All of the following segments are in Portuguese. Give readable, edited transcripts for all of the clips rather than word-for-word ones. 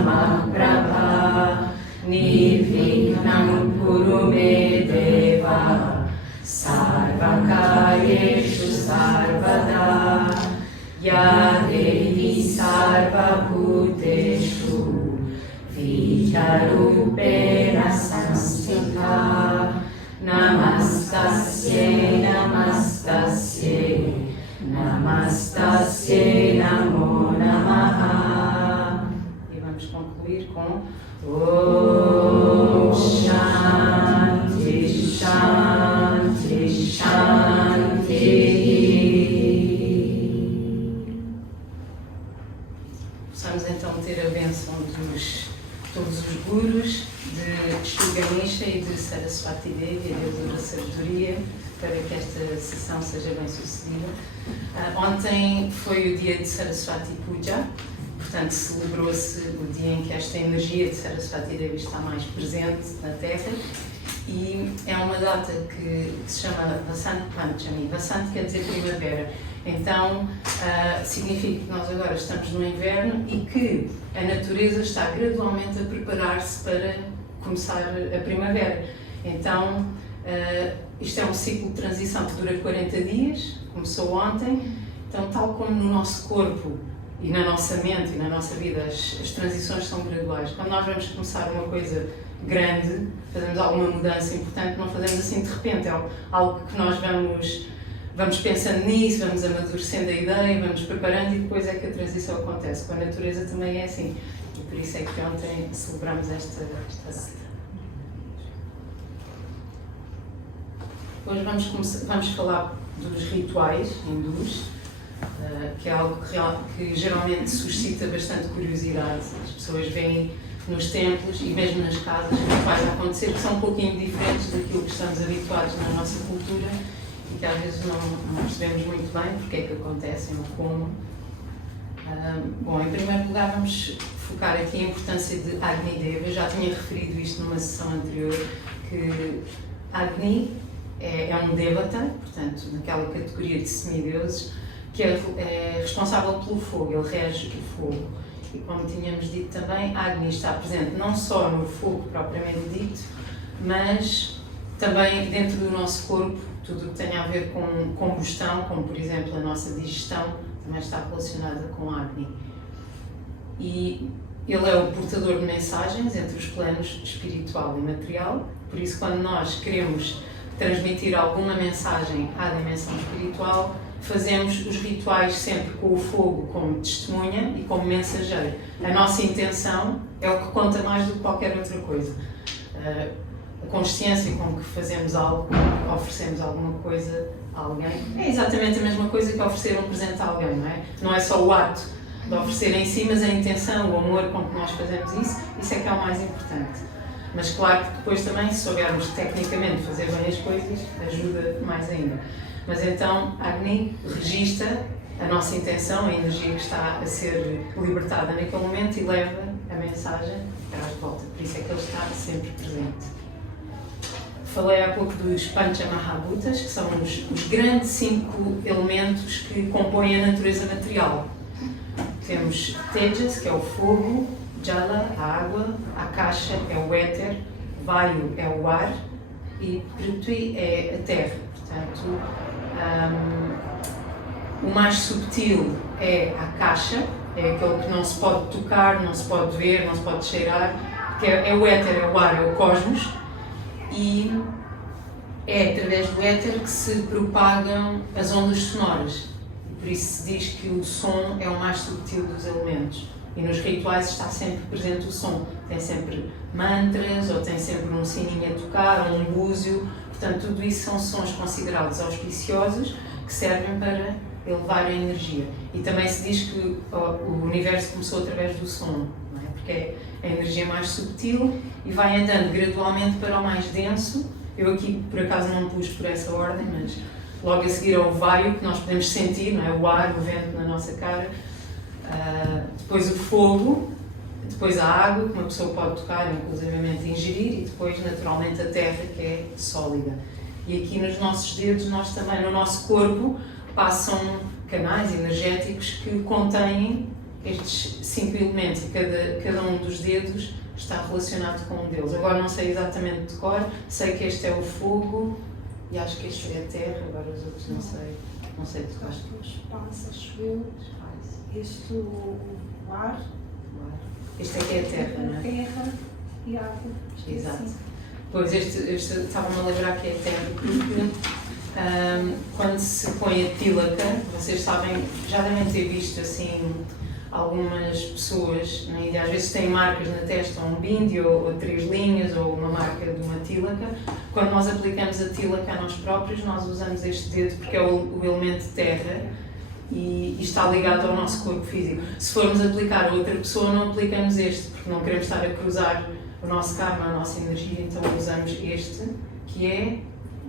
Samaprabha Nirvignam Kurume Deva Sarvakaryeshu Sarvada Ya Devi Sarvabhuteshu Vidyarupena Samstika Namastasye Namastasye Namastasye Namo Namaha. E vamos concluir com Om Shanti Shanti Shanti. Possamos então ter a bênção de todos os gurus, de Shri Ganesha e de Saraswati Devi, a deusa da sabedoria, para que esta sessão seja bem sucedida. Ontem foi o dia de Saraswati Puja, portanto celebrou-se o dia em que esta energia de Saraswati Devi está mais presente na Terra, e é uma data que se chama Vasant Panchami. Vasant quer dizer primavera, então significa que nós agora estamos no inverno e que a natureza está gradualmente a preparar-se para começar a primavera. Então isto é um ciclo de transição que dura 40 dias, começou ontem, então tal como no nosso corpo e na nossa mente e na nossa vida as transições são graduais. Quando nós vamos começar uma coisa grande, fazemos alguma mudança importante, não fazemos assim de repente, é algo que nós vamos pensando nisso, vamos amadurecendo a ideia, vamos preparando e depois é que a transição acontece. Com a natureza também é assim, e por isso é que ontem celebramos esta data. Hoje vamos falar dos rituais hindus, que é algo que geralmente suscita bastante curiosidade. As pessoas veem nos templos e mesmo nas casas rituais a acontecer que são um pouquinho diferentes daquilo que estamos habituados na nossa cultura e que às vezes não percebemos muito bem porque é que acontecem ou como. Bom, em primeiro lugar vamos focar aqui a importância de Agni Deva. Eu já tinha referido isto numa sessão anterior, que Agni é um Devata, portanto, naquela categoria de semideuses, que é responsável pelo fogo, ele rege o fogo. E como tínhamos dito também, Agni está presente não só no fogo propriamente dito, mas também dentro do nosso corpo, tudo o que tem a ver com combustão, como por exemplo a nossa digestão, também está relacionada com Agni. E ele é o portador de mensagens entre os planos espiritual e material, por isso quando nós queremos transmitir alguma mensagem à dimensão espiritual, fazemos os rituais sempre com o fogo como testemunha e como mensageiro. A nossa intenção é o que conta mais do que qualquer outra coisa. A consciência com que fazemos algo, oferecemos alguma coisa a alguém, é exatamente a mesma coisa que oferecer um presente a alguém, não é? Não é só o ato de oferecer em si, mas a intenção, o amor com que nós fazemos isso é que é o mais importante. Mas claro que depois também, se soubermos tecnicamente fazer bem as coisas, ajuda mais ainda. Mas então, Agni registra a nossa intenção, a energia que está a ser libertada naquele momento e leva a mensagem para de volta. Por isso é que ele está sempre presente. Falei há pouco dos Panchamahabhutas, que são os grandes 5 elementos que compõem a natureza material. Temos Tejas, que é o fogo, Jala, a água, Akasha é o éter, Vayu é o ar e Prithvi é a terra. Portanto, o mais subtil é a Akasha, é aquele que não se pode tocar, não se pode ver, não se pode cheirar, que é o éter, é o ar, é o cosmos, e é através do éter que se propagam as ondas sonoras. Por isso se diz que o som é o mais subtil dos elementos. E nos rituais está sempre presente o som. Tem sempre mantras, ou tem sempre um sininho a tocar, ou um búzio. Portanto, tudo isso são sons considerados auspiciosos que servem para elevar a energia. E também se diz que o universo começou através do som, não é? Porque é a energia mais subtil e vai andando gradualmente para o mais denso. Eu aqui, por acaso, não pus por essa ordem, mas logo a seguir ao Vayu, que nós podemos sentir, não é? O ar, o vento na nossa cara. Depois o fogo, depois a água, que uma pessoa pode tocar, inclusivamente ingerir, e depois naturalmente a terra, que é sólida. E aqui nos nossos dedos, nós também, no nosso corpo, passam canais energéticos que contêm estes 5 elementos e cada um dos dedos está relacionado com um deles. Agora não sei exatamente de cor, sei que este é o fogo e acho que este é a terra, agora os outros não sei de cor. Acho que o espaço, acho eu. Este o ar. Este aqui é a terra, não é? Terra e água. Exato. Pois este estava-me a lembrar que é a terra, porque quando se põe a tílaca, vocês sabem, já devem ter visto assim algumas pessoas na Índia, às vezes têm marcas na testa, um bindi ou 3 linhas ou uma marca de uma tílaca. Quando nós aplicamos a tílaca a nós próprios, nós usamos este dedo porque é o elemento terra e está ligado ao nosso corpo físico. Se formos aplicar a outra pessoa, não aplicamos este, porque não queremos estar a cruzar o nosso karma, a nossa energia, então usamos este, que é...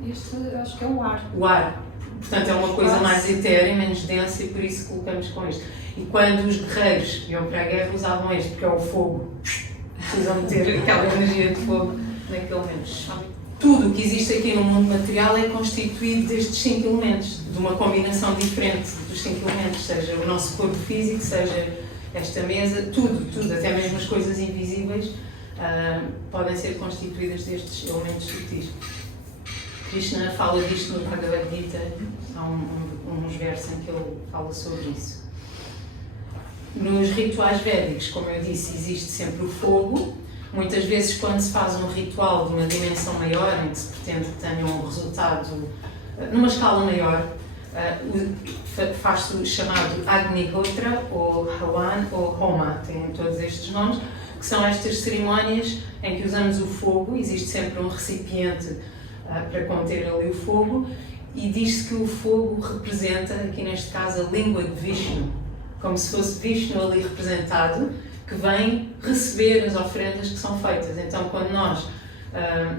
Este acho que é o ar. O ar. Portanto, é uma coisa mais etérea, menos densa e por isso colocamos com este. E quando os guerreiros iam para a guerra usavam este, porque é o fogo. Precisam ter aquela energia de fogo naquele momento. Tudo o que existe aqui no mundo material é constituído destes 5 elementos, de uma combinação diferente dos 5 elementos, seja o nosso corpo físico, seja esta mesa, tudo, até mesmo as coisas invisíveis podem ser constituídas destes elementos sutis. Krishna fala disto no Bhagavad Gita, há uns versos em que ele fala sobre isso. Nos rituais védicos, como eu disse, existe sempre o fogo. Muitas vezes, quando se faz um ritual de uma dimensão maior, em que se pretende que tenha um resultado numa escala maior, faz-se o chamado Agnihotra, ou Havan, ou Homa, tem todos estes nomes, que são estas cerimónias em que usamos o fogo. Existe sempre um recipiente para conter ali o fogo, e diz-se que o fogo representa, aqui neste caso, a língua de Vishnu, como se fosse Vishnu ali representado, que vem receber as oferendas que são feitas. Então, quando nós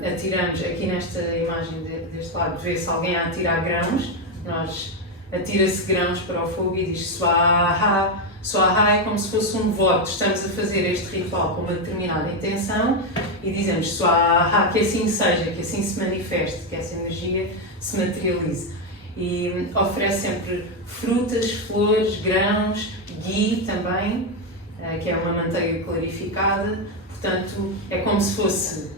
atiramos, aqui nesta imagem deste lado, vê-se alguém a atirar grãos, nós atira-se grãos para o fogo e diz Swaha. Swaha é como se fosse um voto. Estamos a fazer este ritual com uma determinada intenção e dizemos Swaha, que assim seja, que assim se manifeste, que essa energia se materialize. E oferece sempre frutas, flores, grãos, ghee também, que é uma manteiga clarificada. Portanto, é como se fosse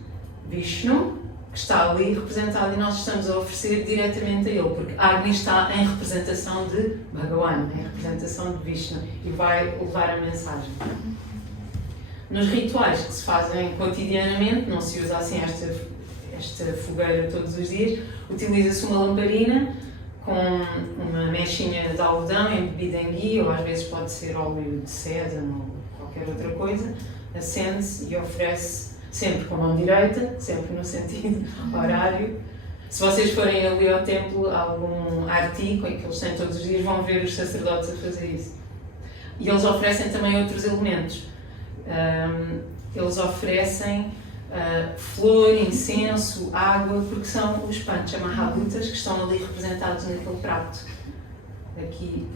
Vishnu, que está ali representado, e nós estamos a oferecer diretamente a ele, porque Agni está em representação de Bhagavan, em representação de Vishnu, e vai levar a mensagem. Nos rituais que se fazem cotidianamente, não se usa assim esta fogueira todos os dias, utiliza-se uma lamparina com uma mechinha de algodão embebida em ghee, ou às vezes pode ser óleo de sésamo ou qualquer outra coisa, acende-se e oferece sempre com a mão direita, sempre no sentido horário. Se vocês forem ali ao templo, algum artigo que eles têm todos os dias, vão ver os sacerdotes a fazer isso. E eles oferecem também outros elementos. Eles oferecem flor, incenso, água, porque são os Panchamahabhutas que estão ali representados naquele prato. Aqui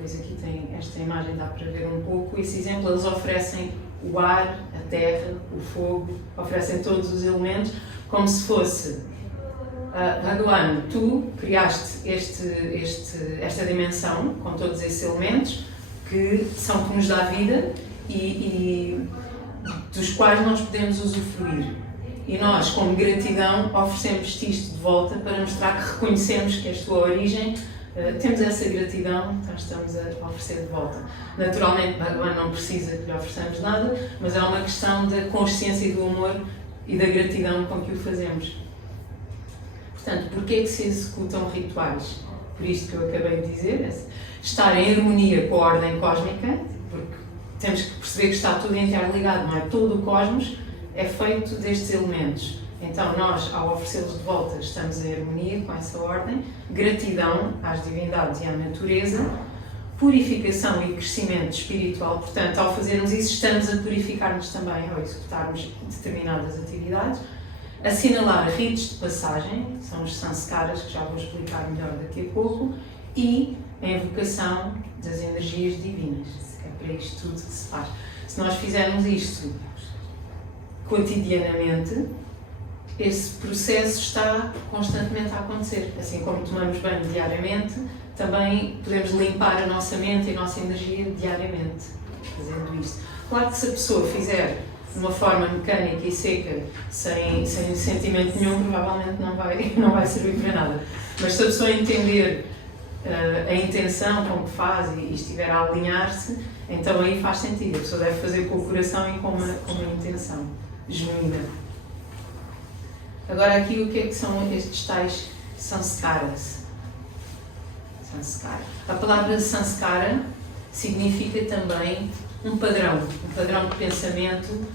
tem esta imagem, dá para ver um pouco esse exemplo. Eles oferecem o ar, a terra, o fogo, oferecem todos os elementos, como se fosse Bhagavan, tu criaste esta dimensão com todos esses elementos que nos dá vida e dos quais nós podemos usufruir. E nós, como gratidão, oferecemos-te isto de volta para mostrar que reconhecemos que és tua origem, temos essa gratidão, então estamos a oferecer de volta. Naturalmente, Bhagavan não precisa que lhe ofereçamos nada, mas é uma questão da consciência e do amor e da gratidão com que o fazemos. Portanto, porquê é que se executam rituais? Por isto que eu acabei de dizer, estar em harmonia com a ordem cósmica, porque temos que perceber que está tudo interligado, não é? Todo o cosmos é feito destes elementos. Então nós, ao oferecê-los de volta, estamos em harmonia com essa ordem, gratidão às divindades e à natureza, purificação e crescimento espiritual. Portanto, ao fazermos isso, estamos a purificar-nos também ao executarmos determinadas atividades, assinalar ritos de passagem, que são os sanskaras, que já vou explicar melhor daqui a pouco, e a invocação das energias divinas. É para isto tudo que se faz. Se nós fizermos isto cotidianamente, esse processo está constantemente a acontecer. Assim como tomamos banho diariamente, também podemos limpar a nossa mente e a nossa energia diariamente. fazendo isto. Claro que se a pessoa fizer de uma forma mecânica e seca, sem sentimento nenhum, provavelmente não vai servir para nada. Mas se a pessoa entender a intenção com que faz e estiver a alinhar-se, então aí faz sentido. A pessoa deve fazer com o coração e com uma intenção genuína. Agora aqui o que é que são estes tais sanskaras? Sanskara. A palavra sanskara significa também um padrão de pensamento.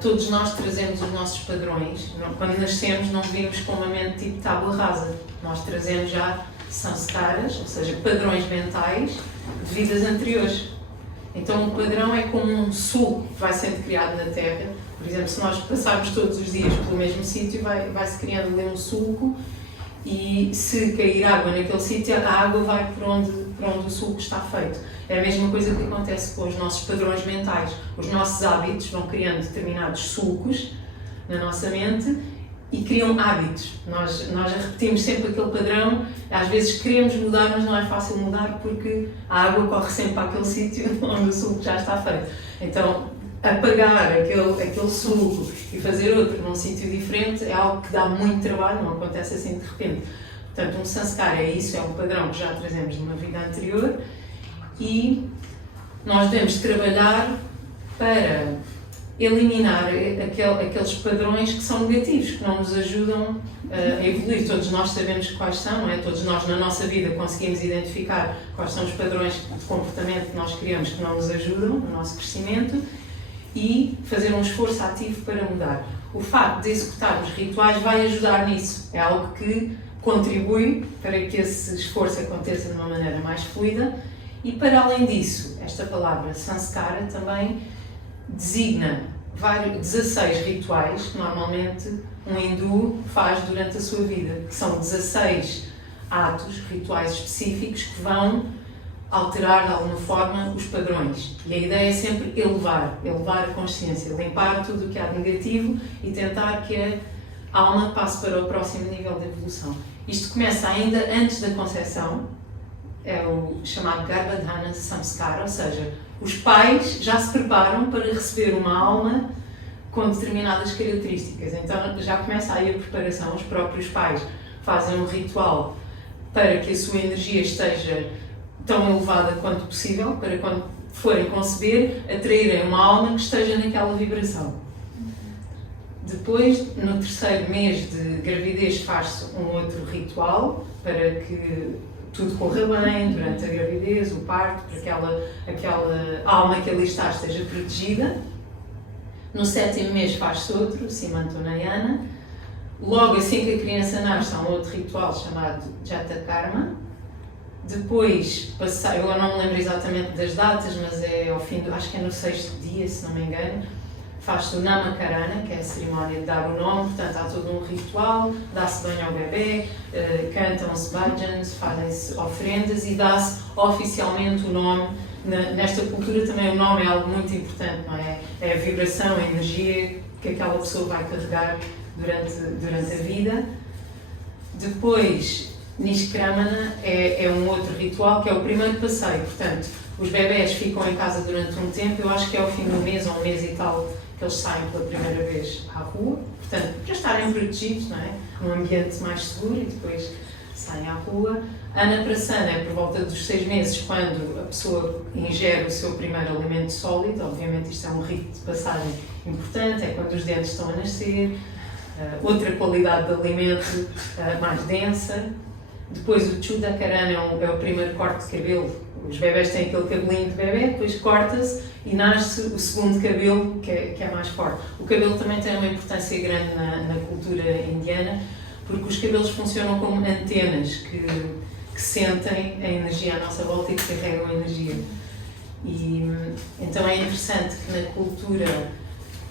Todos nós trazemos os nossos padrões. Quando nascemos não vimos com uma mente tipo tábua rasa. Nós trazemos já sanskaras, ou seja, padrões mentais de vidas anteriores. Então o padrão é como um sulco que vai sendo criado na Terra. Por exemplo, se nós passarmos todos os dias pelo mesmo sítio, vai-se criando ali um sulco, e se cair água naquele sítio, a água vai por onde o sulco está feito. É a mesma coisa que acontece com os nossos padrões mentais. Os nossos hábitos vão criando determinados sulcos na nossa mente e criam hábitos. Nós repetimos sempre aquele padrão, às vezes queremos mudar, mas não é fácil mudar porque a água corre sempre para aquele sítio onde o sulco já está feito. Então, apagar aquele sulco e fazer outro num sítio diferente é algo que dá muito trabalho, não acontece assim de repente. Portanto, um sanskara é isso, é um padrão que já trazemos de uma vida anterior e nós devemos trabalhar para eliminar aqueles padrões que são negativos, que não nos ajudam a evoluir. Todos nós sabemos quais são, não é? Todos nós na nossa vida conseguimos identificar quais são os padrões de comportamento que nós criamos que não nos ajudam no nosso crescimento e fazer um esforço ativo para mudar. O facto de executarmos rituais vai ajudar nisso. É algo que contribui para que esse esforço aconteça de uma maneira mais fluida e, para além disso, esta palavra sanskara também designa 16 rituais que normalmente um hindu faz durante a sua vida, que são 16 atos, rituais específicos que vão alterar de alguma forma os padrões. E a ideia é sempre elevar a consciência, limpar tudo o que há de negativo e tentar que a alma passe para o próximo nível de evolução. Isto começa ainda antes da concepção, é o chamado Garbhadhana Samskara, ou seja, os pais já se preparam para receber uma alma com determinadas características. Então já começa aí a preparação, os próprios pais fazem um ritual para que a sua energia esteja tão elevada quanto possível, para quando forem conceber, atraírem uma alma que esteja naquela vibração. Depois, no terceiro mês de gravidez, faz-se um outro ritual para que tudo corra bem durante a gravidez, o parto, para que aquela alma que ali está esteja protegida. No sétimo mês faz-se outro, Simantanayana. Logo assim que a criança nasce, há um outro ritual chamado Jatakarma. Depois, eu não me lembro exatamente das datas, mas é ao fim, acho que é no sexto dia, se não me engano, faz-se o Namakarana, que é a cerimónia de dar o nome, portanto há todo um ritual, dá-se banho ao bebê, cantam-se bhajans, fazem-se ofrendas e dá-se oficialmente o nome. Nesta cultura também o nome é algo muito importante, não é? É a vibração, a energia que aquela pessoa vai carregar durante a vida. Depois, Nishkramana é um outro ritual que é o primeiro passeio, portanto, os bebés ficam em casa durante um tempo, eu acho que é ao fim do mês ou um mês e tal que eles saem pela primeira vez à rua, portanto, para estarem protegidos, não é? Num ambiente mais seguro e depois saem à rua. Anaprasana é por volta dos 6 meses, quando a pessoa ingere o seu primeiro alimento sólido, obviamente isto é um rito de passagem importante, é quando os dentes estão a nascer, outra qualidade de alimento mais densa. Depois o Chudakarana é o primeiro corte de cabelo. Os bebés têm aquele cabelinho de bebê, depois corta-se e nasce o segundo cabelo, que é mais forte. O cabelo também tem uma importância grande na cultura indiana, porque os cabelos funcionam como antenas que sentem a energia à nossa volta e que carregam a energia. E então é interessante que na cultura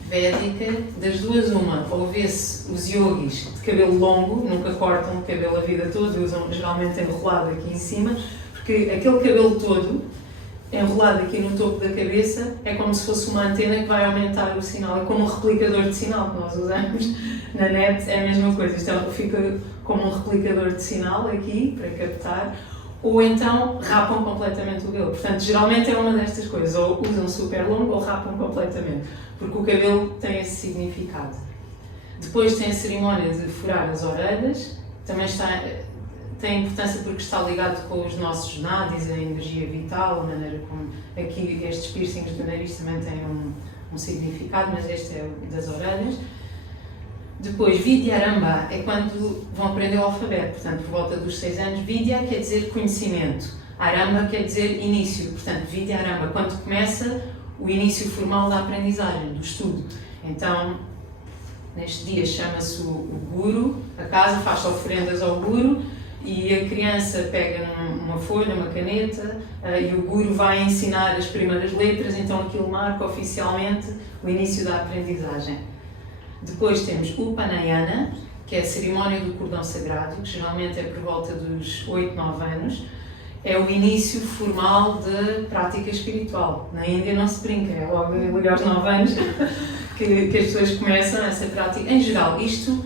védica, das duas uma, ou vê-se os yogis de cabelo longo, nunca cortam o cabelo a vida toda, usam geralmente enrolado aqui em cima, porque aquele cabelo todo, enrolado aqui no topo da cabeça, é como se fosse uma antena que vai aumentar o sinal, é como um replicador de sinal que nós usamos na net, é a mesma coisa, então fica como um replicador de sinal aqui, para captar. ou então rapam completamente o cabelo. Portanto, geralmente é uma destas coisas, ou usam super longo ou rapam completamente, porque o cabelo tem esse significado. Depois tem a cerimónia de furar as orelhas, também tem importância porque está ligado com os nossos nadis, a energia vital, a maneira como aqui estes piercings do nariz também têm um significado, mas este é o das orelhas. Depois, Vidyaramba é quando vão aprender o alfabeto, portanto, por volta dos 6 anos. Vidya quer dizer conhecimento, Aramba quer dizer início, portanto, Vidyaramba, quando começa o início formal da aprendizagem, do estudo. Então, neste dia chama-se o Guru, a casa faz oferendas ao Guru e a criança pega uma folha, uma caneta e o Guru vai ensinar as primeiras letras, então aquilo marca oficialmente o início da aprendizagem. Depois temos o Upanayana, que é a cerimónia do cordão sagrado, que geralmente é por volta dos 8, 9 anos. É o início formal da prática espiritual. Na Índia não se brinca, é logo aos 9 anos que as pessoas começam essa prática. Em geral, isto,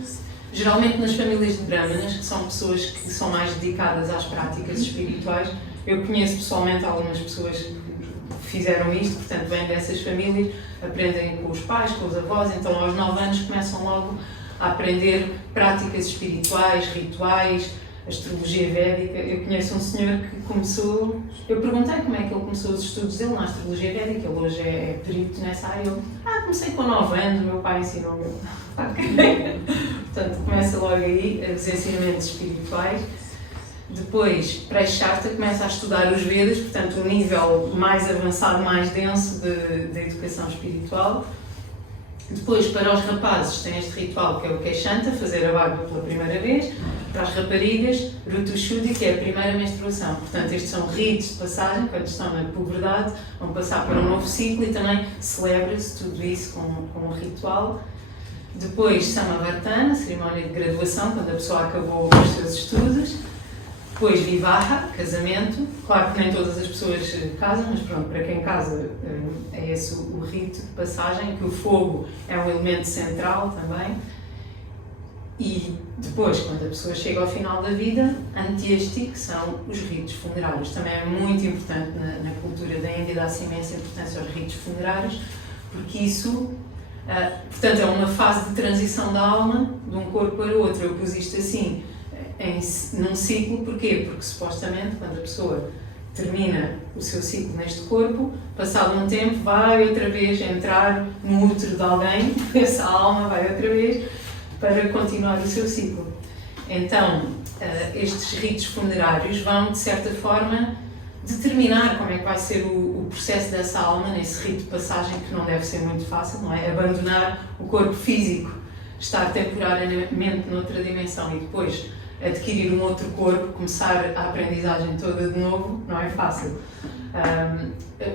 geralmente nas famílias de brahmanas, que são pessoas que são mais dedicadas às práticas espirituais, eu conheço pessoalmente algumas pessoas que fizeram isto, portanto, vêm dessas famílias, aprendem com os pais, com os avós, então aos 9 anos começam logo a aprender práticas espirituais, rituais, astrologia védica. Eu conheço um senhor que começou, eu perguntei como é que ele começou os estudos dele na astrologia védica, ele hoje é perito nessa área. Ele, comecei com 9 anos, meu pai ensinou-me. Portanto, começa logo aí os ensinamentos espirituais. Depois, pré-charta, começa a estudar os Vedas, portanto, o nível mais avançado, mais denso de educação espiritual. Depois, para os rapazes, tem este ritual que é o Keshanta, fazer a barba pela primeira vez. Para as raparigas, Rutushuddhi, que é a primeira menstruação. Portanto, estes são ritos de passagem, quando estão na puberdade, vão passar para um novo ciclo e também celebra-se tudo isso com um ritual. Depois, Samavartana, cerimónia de graduação, quando a pessoa acabou os seus estudos. Depois, Vivaha, casamento. Claro que nem todas as pessoas casam, mas pronto, para quem casa é esse o rito de passagem, que o fogo é um elemento central também. E depois, quando a pessoa chega ao final da vida, Antyeshti, que são os ritos funerários. Também é muito importante na cultura da Índia, dá-se imensa importância aos ritos funerários, porque isso, portanto, é uma fase de transição da alma de um corpo para o outro. Eu pus isto assim, num ciclo, porquê? Porque supostamente quando a pessoa termina o seu ciclo neste corpo, passado um tempo vai outra vez entrar no útero de alguém, essa alma vai outra vez para continuar o seu ciclo. Então, estes ritos funerários vão, de certa forma, determinar como é que vai ser o processo dessa alma nesse rito de passagem, que não deve ser muito fácil, não é? Abandonar o corpo físico, estar temporariamente noutra dimensão e depois adquirir um outro corpo, começar a aprendizagem toda de novo, não é fácil.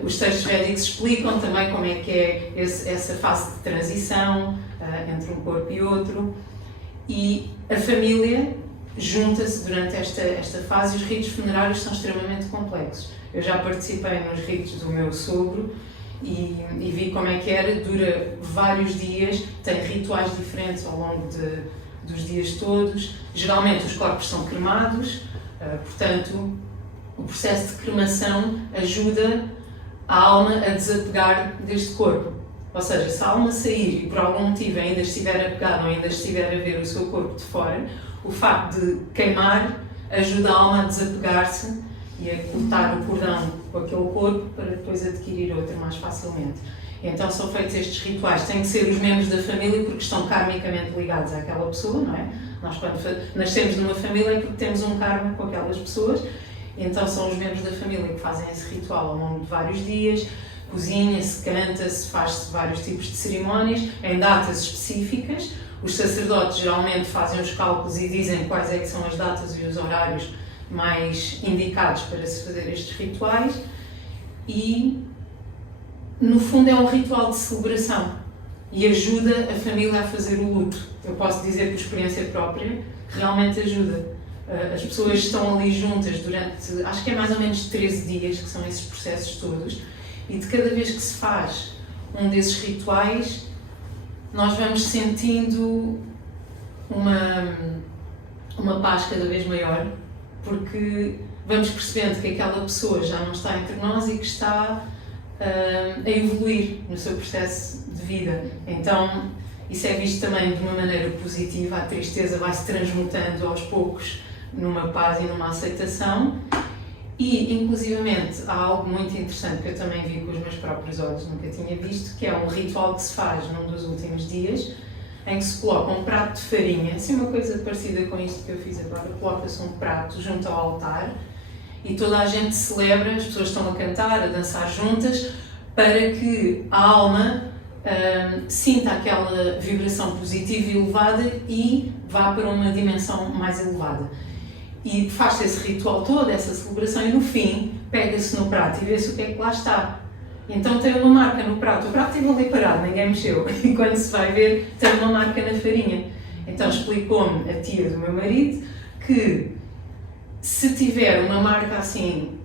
Os textos védicos explicam também como é que é essa fase de transição entre um corpo e outro, e a família junta-se durante esta fase. Os ritos funerários são extremamente complexos. Eu já participei nos ritos do meu sogro e vi como é que era, dura vários dias, tem rituais diferentes ao longo dos dias todos. Geralmente os corpos são cremados, portanto o processo de cremação ajuda a alma a desapegar deste corpo. Ou seja, se a alma sair e por algum motivo ainda estiver apegada ou ainda estiver a ver o seu corpo de fora, o facto de queimar ajuda a alma a desapegar-se e a cortar o cordão com aquele corpo para depois adquirir outro mais facilmente. Então são feitos estes rituais. Têm que ser os membros da família porque estão karmicamente ligados àquela pessoa, não é? Nós quando nascemos numa família é porque temos um karma com aquelas pessoas, então são os membros da família que fazem esse ritual ao longo de vários dias. Cozinha-se, canta-se, faz-se vários tipos de cerimónias em datas específicas. Os sacerdotes geralmente fazem os cálculos e dizem quais é que são as datas e os horários mais indicados para se fazer estes rituais e, no fundo, é um ritual de celebração e ajuda a família a fazer o luto. Eu posso dizer por experiência própria que realmente ajuda. As pessoas estão ali juntas durante, acho que é mais ou menos 13 dias, que são esses processos todos, e de cada vez que se faz um desses rituais, nós vamos sentindo uma paz cada vez maior, porque vamos percebendo que aquela pessoa já não está entre nós e que está a evoluir no seu processo de vida. Então, isso é visto também de uma maneira positiva, a tristeza vai se transmutando aos poucos numa paz e numa aceitação. E, inclusivamente, há algo muito interessante que eu também vi com os meus próprios olhos, nunca tinha visto, que é um ritual que se faz num dos últimos dias, em que se coloca um prato de farinha, assim uma coisa parecida com isto que eu fiz agora, coloca-se um prato junto ao altar e toda a gente celebra, as pessoas estão a cantar, a dançar juntas, para que a alma sinta aquela vibração positiva e elevada e vá para uma dimensão mais elevada. E faz-se esse ritual todo, essa celebração, e no fim pega-se no prato e vê-se o que é que lá está. Então tem uma marca no prato, o prato esteve ali parado, ninguém mexeu, e quando se vai ver tem uma marca na farinha. Então explicou-me a tia do meu marido que se tiver uma marca assim,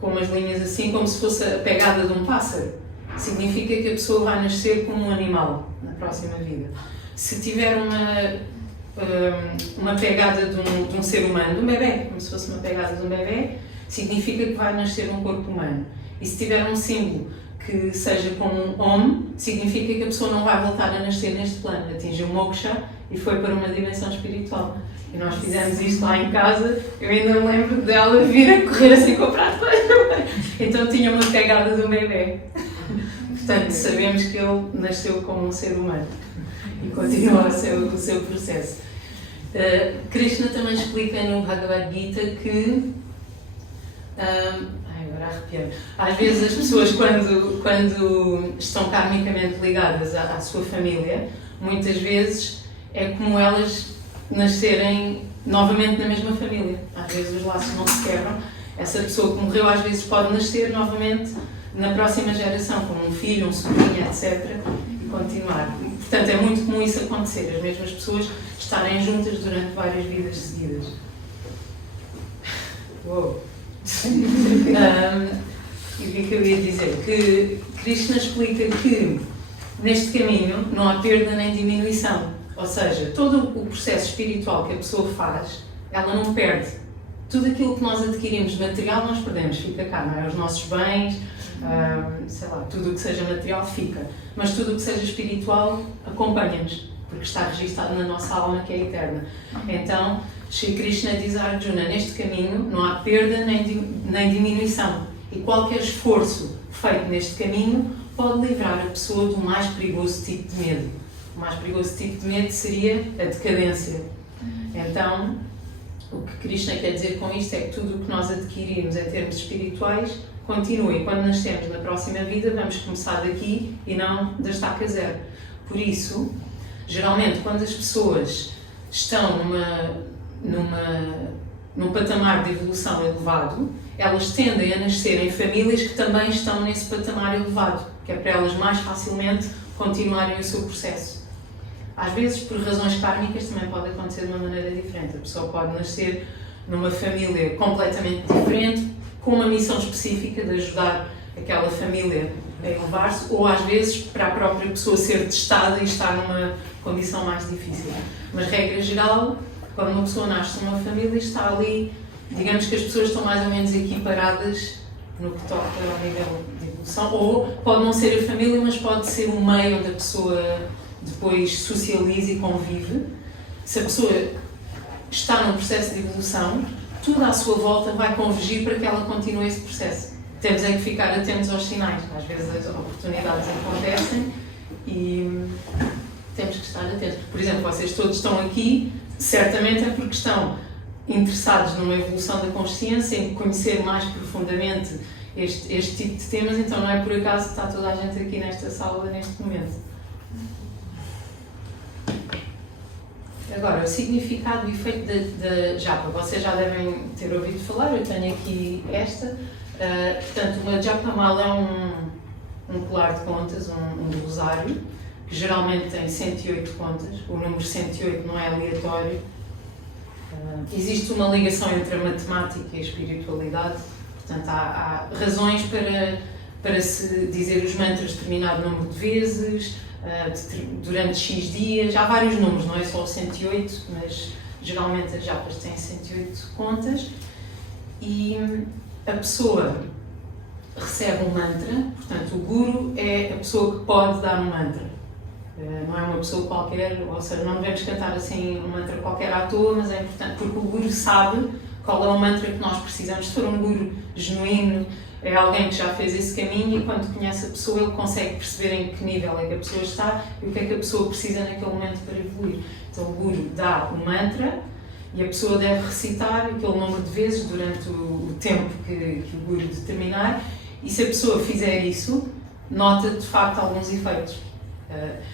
com umas linhas assim, como se fosse a pegada de um pássaro, significa que a pessoa vai nascer como um animal na próxima vida. Se tiver uma pegada de um ser humano, de um bebê, como se fosse uma pegada de um bebê, significa que vai nascer um corpo humano. E se tiver um símbolo que seja como um Om, significa que a pessoa não vai voltar a nascer neste plano, atingiu moksha e foi para uma dimensão espiritual. E nós fizemos isto lá em casa, eu ainda me lembro dela vir a correr assim com o prato. Então tinha uma pegada de um bebê. Portanto, sabemos que ele nasceu como um ser humano e continua o seu processo. Krishna também explica no Bhagavad Gita que agora arrepiei. Às vezes as pessoas quando estão karmicamente ligadas à sua família, muitas vezes é como elas nascerem novamente na mesma família. Às vezes os laços não se quebram. Essa pessoa que morreu às vezes pode nascer novamente na próxima geração, como um filho, um sobrinho, etc. e continuar. Portanto, é muito comum isso acontecer, as mesmas pessoas estarem juntas durante várias vidas seguidas. Uou! E o que é que eu ia dizer? Que Krishna explica que neste caminho não há perda nem diminuição. Ou seja, todo o processo espiritual que a pessoa faz, ela não perde. Tudo aquilo que nós adquirimos de material nós perdemos, fica cá, não é? Os nossos bens, sei lá, tudo o que seja material fica. Mas tudo o que seja espiritual acompanha-nos, porque está registado na nossa alma que é eterna. Então, Shri Krishna diz a Arjuna, neste caminho não há perda nem diminuição. E qualquer esforço feito neste caminho pode livrar a pessoa do mais perigoso tipo de medo. O mais perigoso tipo de medo seria a decadência. Então, o que Krishna quer dizer com isto é que tudo o que nós adquirimos em termos espirituais continua. E quando nascemos na próxima vida, vamos começar daqui e não da estaca zero. Por isso, geralmente, quando as pessoas estão num patamar de evolução elevado, elas tendem a nascer em famílias que também estão nesse patamar elevado, que é para elas mais facilmente continuarem o seu processo. Às vezes, por razões kármicas, também pode acontecer de uma maneira diferente. A pessoa pode nascer numa família completamente diferente, com uma missão específica de ajudar aquela família a elevar-se, ou às vezes para a própria pessoa ser testada e estar numa condição mais difícil. Mas, regra geral, quando uma pessoa nasce numa família, está ali, digamos que as pessoas estão mais ou menos equiparadas no que toca ao nível de evolução, ou pode não ser a família, mas pode ser o meio onde a pessoa depois socializa e convive. Se a pessoa está num processo de evolução, tudo à sua volta vai convergir para que ela continue esse processo. Temos é que ficar atentos aos sinais. Às vezes as oportunidades acontecem e temos que estar atentos. Por exemplo, vocês todos estão aqui, certamente é porque estão interessados numa evolução da consciência, em conhecer mais profundamente este tipo de temas, então não é por acaso que está toda a gente aqui nesta sala neste momento. Agora, o significado e efeito da japa. Vocês já devem ter ouvido falar, eu tenho aqui esta. Portanto, uma japamala é um colar de contas, um rosário, que geralmente tem 108 contas. O número 108 não é aleatório. Existe uma ligação entre a matemática e a espiritualidade. Portanto, há razões para se dizer os mantras determinado número de vezes, durante X dias. Há vários números, não é só o 108, mas geralmente as japas têm 108 contas. e a pessoa recebe um mantra, portanto o guru é a pessoa que pode dar um mantra. Não é uma pessoa qualquer, ou seja, não devemos cantar assim um mantra qualquer à toa, mas é importante porque o guru sabe qual é o mantra que nós precisamos. Se for um guru genuíno, é alguém que já fez esse caminho, e quando conhece a pessoa ele consegue perceber em que nível é que a pessoa está e o que é que a pessoa precisa naquele momento para evoluir. Então o guru dá o mantra e a pessoa deve recitar aquele número de vezes durante o tempo que o guru determinar, e se a pessoa fizer isso, nota de facto alguns efeitos.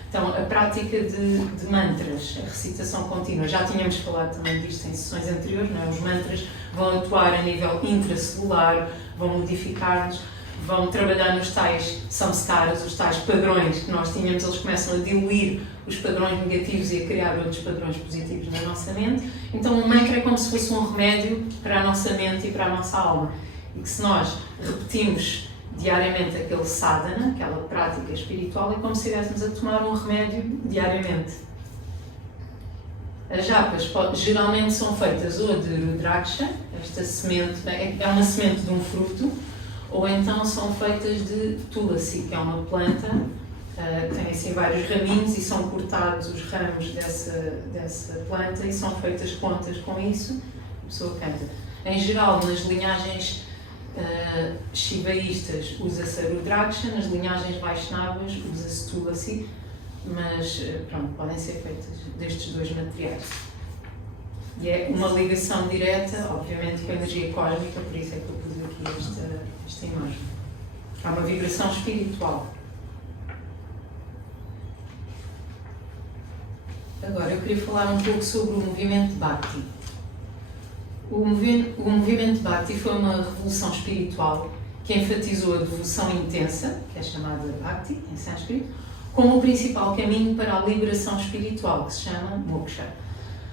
Então, a prática de mantras, a recitação contínua, já tínhamos falado também disto em sessões anteriores, não é? Os mantras vão atuar a nível intracelular, vão modificar-nos, vão trabalhar nos tais samskaras, os tais padrões que nós tínhamos, eles começam a diluir os padrões negativos e a criar outros padrões positivos na nossa mente. Então, o mantra é como se fosse um remédio para a nossa mente e para a nossa alma. E que se nós repetimos diariamente aquele sadhana, aquela prática espiritual, é como se estivéssemos a tomar um remédio diariamente. As japas geralmente são feitas ou de rudraksha, esta semente, é uma semente de um fruto, ou então são feitas de tulasi, que é uma planta, tem assim vários raminhos e são cortados os ramos dessa planta e são feitas contas com isso, a pessoa canta. Em geral, nas linhagens shivaístas usa-se a rudraksha, nas linhagens vaishnavas usa-se tulasi, mas pronto, podem ser feitas destes dois materiais. E é uma ligação direta, obviamente, com a energia cósmica, por isso é que eu pus aqui esta imagem. Há uma vibração espiritual. Agora, eu queria falar um pouco sobre o movimento Bhakti. O movimento Bhakti foi uma revolução espiritual que enfatizou a devoção intensa, que é chamada Bhakti, em sânscrito, como o principal caminho para a liberação espiritual, que se chama Moksha.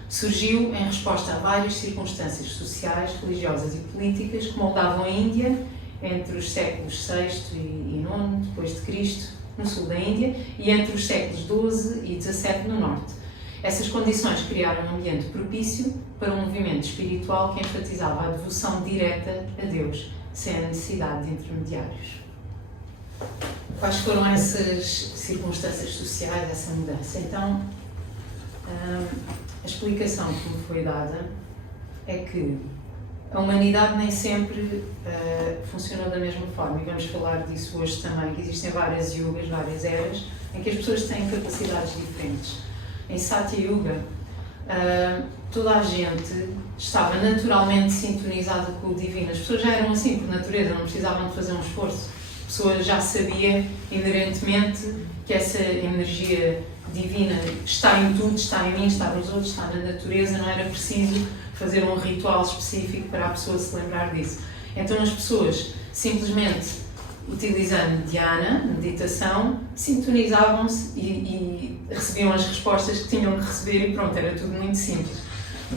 Surgiu em resposta a várias circunstâncias sociais, religiosas e políticas que moldavam a Índia entre os séculos VI e IX depois de Cristo, no sul da Índia, e entre os séculos XII e XVII no norte. Essas condições criaram um ambiente propício para um movimento espiritual que enfatizava a devoção direta a Deus, sem a necessidade de intermediários. Quais foram essas circunstâncias sociais, essa mudança? Então, a explicação que me foi dada é que a humanidade nem sempre funcionou da mesma forma, e vamos falar disso hoje também, que existem várias yugas, várias eras, em que as pessoas têm capacidades diferentes. Em Satya Yuga, toda a gente estava naturalmente sintonizada com o divino. As pessoas já eram assim por natureza, não precisavam de fazer um esforço. A pessoa já sabia inerentemente que essa energia divina está em tudo, está em mim, está nos outros, está na natureza, não era preciso fazer um ritual específico para a pessoa se lembrar disso. Então as pessoas simplesmente utilizando dhyana, meditação, sintonizavam-se e recebiam as respostas que tinham que receber e pronto, era tudo muito simples.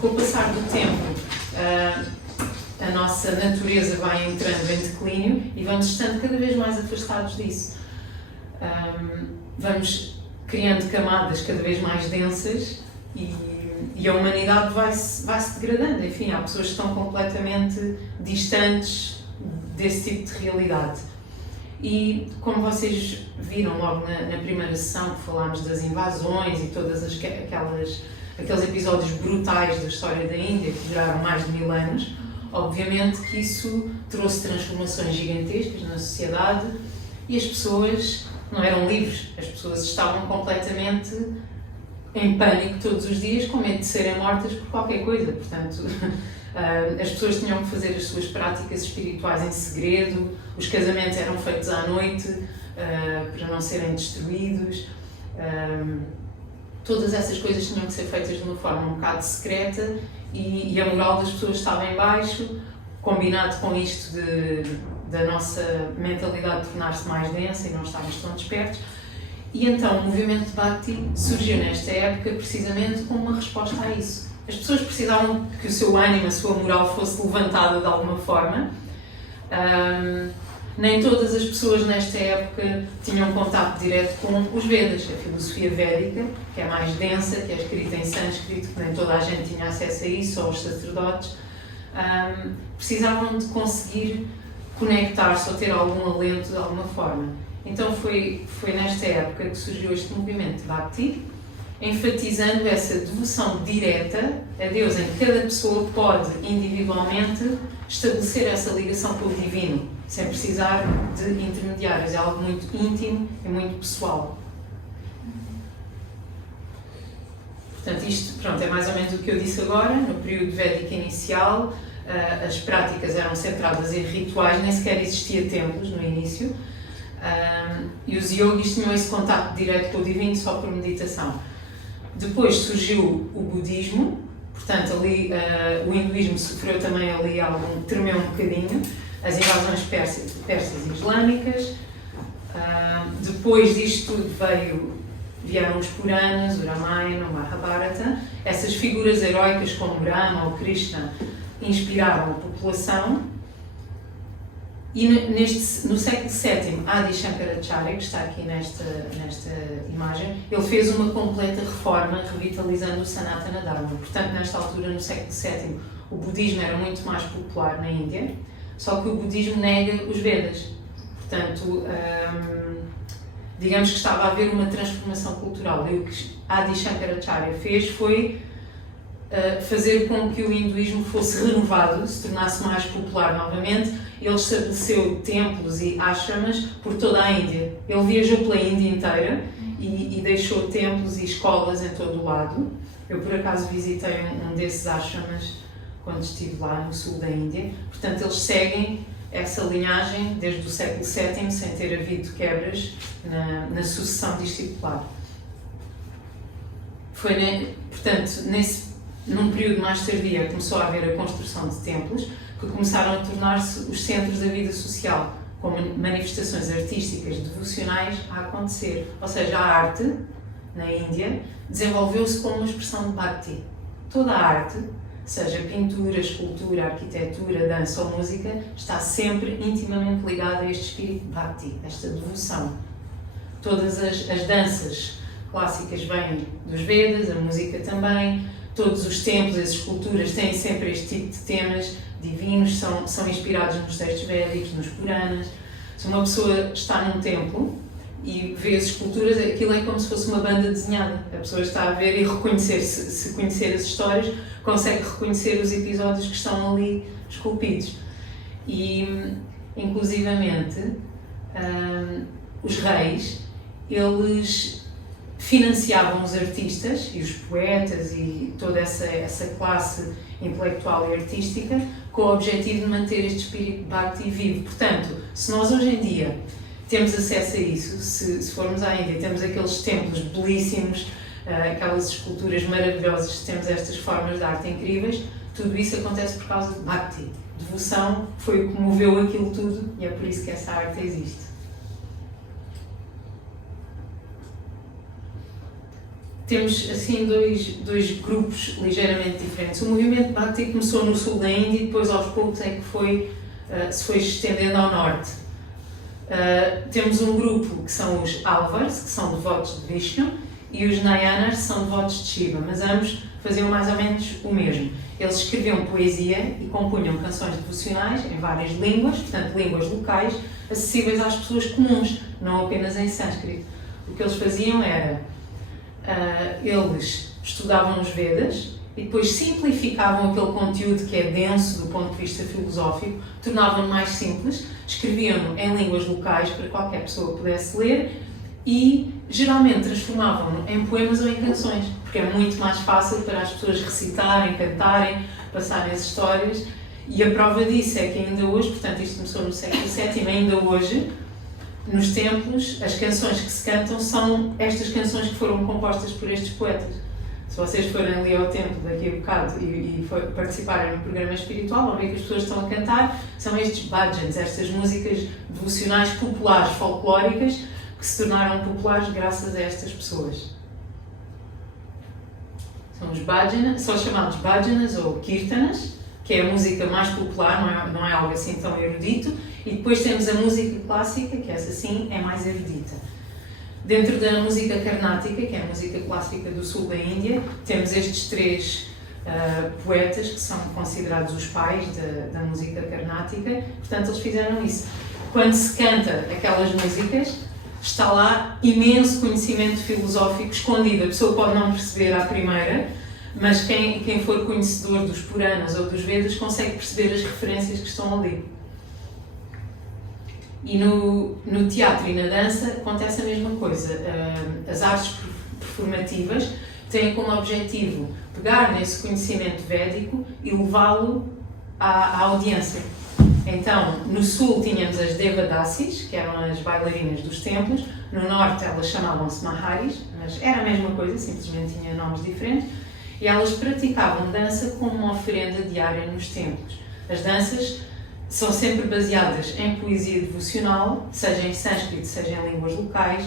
Com o passar do tempo, a nossa natureza vai entrando em declínio e vamos estando cada vez mais afastados disso. Vamos criando camadas cada vez mais densas e a humanidade vai-se degradando. Enfim, há pessoas que estão completamente distantes desse tipo de realidade. E como vocês viram logo na primeira sessão que falámos das invasões e todas aqueles episódios brutais da história da Índia que duraram mais de 1000 anos, obviamente que isso trouxe transformações gigantescas na sociedade e as pessoas não eram livres, as pessoas estavam completamente em pânico todos os dias, com medo de serem mortas por qualquer coisa. Portanto, as pessoas tinham que fazer as suas práticas espirituais em segredo, os casamentos eram feitos à noite para não serem destruídos, todas essas coisas tinham que ser feitas de uma forma um bocado secreta e a moral das pessoas estava em baixo, combinado com isto da nossa mentalidade tornar-se mais densa e não estarmos tão despertos. E então o movimento Bhakti surgiu nesta época precisamente como uma resposta a isso. As pessoas precisavam que o seu ânimo, a sua moral fosse levantada de alguma forma. Nem todas as pessoas nesta época tinham contato direto com os Vedas, a filosofia védica, que é mais densa, que é escrita em sânscrito, que nem toda a gente tinha acesso a isso, só os sacerdotes. precisavam de conseguir conectar-se ou ter algum alento de alguma forma. Então foi nesta época que surgiu este movimento de Bhakti, enfatizando essa devoção direta a Deus, em que cada pessoa pode individualmente estabelecer essa ligação com o divino, sem precisar de intermediários. É algo muito íntimo e muito pessoal. Portanto, isto é mais ou menos o que eu disse agora. No período védico inicial, as práticas eram centradas em rituais, nem sequer existia templos no início, e os yogis tinham esse contacto direto com o divino só por meditação. Depois surgiu o budismo, portanto ali o hinduísmo sofreu também ali tremeu um bocadinho, as invasões persas e islâmicas. Depois disto tudo vieram os Puranas, o Ramayana, o Mahabharata. Essas figuras heróicas como Rama ou Krishna inspiraram a população. E no século VII, Adi Shankaracharya, que está aqui nesta imagem, ele fez uma completa reforma revitalizando o Sanatana Dharma. Portanto, nesta altura, no século VII, o budismo era muito mais popular na Índia, só que o budismo nega os Vedas. Portanto, digamos que estava a haver uma transformação cultural. E o que Adi Shankaracharya fez foi fazer com que o hinduísmo fosse renovado, se tornasse mais popular novamente. Ele estabeleceu templos e ashramas por toda a Índia. Ele viajou pela Índia inteira e deixou templos e escolas em todo o lado. Eu, por acaso, visitei um desses ashramas quando estive lá no sul da Índia. Portanto, eles seguem essa linhagem desde o século VII, sem ter havido quebras na sucessão discipular. Portanto, num período mais tardio, começou a haver a construção de templos, que começaram a tornar-se os centros da vida social, com manifestações artísticas devocionais a acontecer. Ou seja, a arte, na Índia, desenvolveu-se como uma expressão de Bhakti. Toda a arte, seja pintura, escultura, arquitetura, dança ou música, está sempre intimamente ligada a este espírito de Bhakti, esta devoção. Todas as danças clássicas vêm dos Vedas, a música também. Todos os templos, as esculturas têm sempre este tipo de temas divinos, são inspirados nos textos védicos, nos Puranas. Se uma pessoa está num templo e vê as esculturas, aquilo é como se fosse uma banda desenhada. A pessoa está a ver e reconhecer, se conhecer as histórias, consegue reconhecer os episódios que estão ali esculpidos. E, inclusivamente, os reis, eles financiavam os artistas e os poetas e toda essa classe intelectual e artística com o objetivo de manter este espírito de Bhakti vivo. Portanto, se nós hoje em dia temos acesso a isso, se formos à Índia, temos aqueles templos belíssimos, aquelas esculturas maravilhosas, temos estas formas de arte incríveis, tudo isso acontece por causa de Bhakti. Devoção foi o que moveu aquilo tudo e é por isso que essa arte existe. Temos, assim, dois grupos ligeiramente diferentes. O movimento Bhakti começou no sul da Índia e depois, aos poucos, é que se foi estendendo ao norte. Temos um grupo que são os Alvars, que são devotos de Vishnu, e os Nayanas, que são devotos de Shiva, mas ambos faziam mais ou menos o mesmo. Eles escreviam poesia e compunham canções devocionais em várias línguas, portanto, línguas locais, acessíveis às pessoas comuns, não apenas em sânscrito. O que eles faziam era eles estudavam os Vedas e depois simplificavam aquele conteúdo que é denso do ponto de vista filosófico, tornavam-no mais simples, escreviam-no em línguas locais para qualquer pessoa pudesse ler e geralmente transformavam-no em poemas ou em canções, porque é muito mais fácil para as pessoas recitarem, cantarem, passarem as histórias. E a prova disso é que ainda hoje, portanto isto começou no século VII, ainda hoje nos templos, as canções que se cantam são estas canções que foram compostas por estes poetas. Se vocês forem ali ao templo daqui a bocado e participarem no programa espiritual, vão ver que as pessoas estão a cantar, são estes bhajans, estas músicas devocionais populares, folclóricas, que se tornaram populares graças a estas pessoas. São os bhajanas, são chamados bhajanas ou kirtanas, que é a música mais popular, não é algo assim tão erudito, e depois temos a música clássica, que essa sim é mais erudita. Dentro da música carnática, que é a música clássica do sul da Índia, temos estes três poetas que são considerados os pais da música carnática, portanto eles fizeram isso. Quando se canta aquelas músicas, está lá imenso conhecimento filosófico escondido. A pessoa pode não perceber à primeira, mas quem for conhecedor dos Puranas ou dos Vedas consegue perceber as referências que estão ali. E no teatro e na dança acontece a mesma coisa. As artes performativas têm como objetivo pegar nesse conhecimento védico e levá-lo à audiência. Então, no sul tínhamos as Devadasis, que eram as bailarinas dos templos. No norte elas chamavam-se Maharis, mas era a mesma coisa, simplesmente tinha nomes diferentes. E elas praticavam dança como uma oferenda diária nos templos. As danças são sempre baseadas em poesia devocional, seja em sânscrito, seja em línguas locais,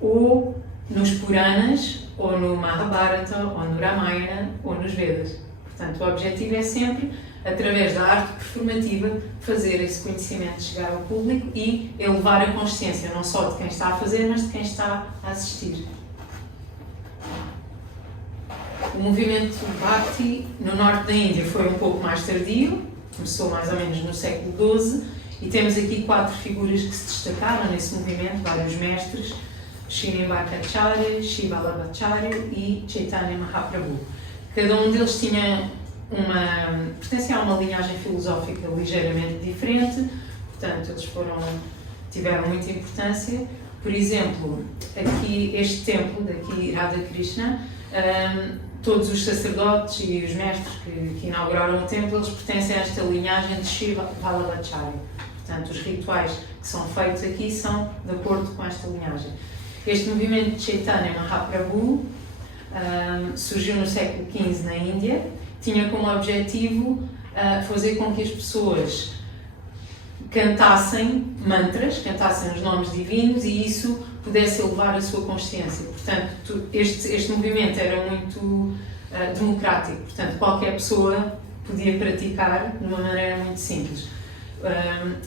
ou nos Puranas, ou no Mahabharata, ou no Ramayana, ou nos Vedas. Portanto, o objetivo é sempre, através da arte performativa, fazer esse conhecimento chegar ao público e elevar a consciência, não só de quem está a fazer, mas de quem está a assistir. O movimento Bhakti no norte da Índia foi um pouco mais tardio, começou mais ou menos no século XII, e temos aqui 4 figuras que se destacaram nesse movimento, vários mestres: Srinivasacharya, Shivalabhacharya e Chaitanya Mahaprabhu. Cada um deles pertencia a uma linhagem filosófica ligeiramente diferente, portanto eles tiveram muita importância. Por exemplo, aqui este templo, daqui Radha Krishna, todos os sacerdotes e os mestres que inauguraram o templo, eles pertencem a esta linhagem de Shivalabhacharya. Portanto, os rituais que são feitos aqui são de acordo com esta linhagem. Este movimento de Chaitanya Mahaprabhu surgiu no século XV na Índia, tinha como objetivo fazer com que as pessoas cantassem mantras, cantassem os nomes divinos e isso pudesse elevar a sua consciência. Portanto, este movimento era muito democrático, portanto, qualquer pessoa podia praticar de uma maneira muito simples.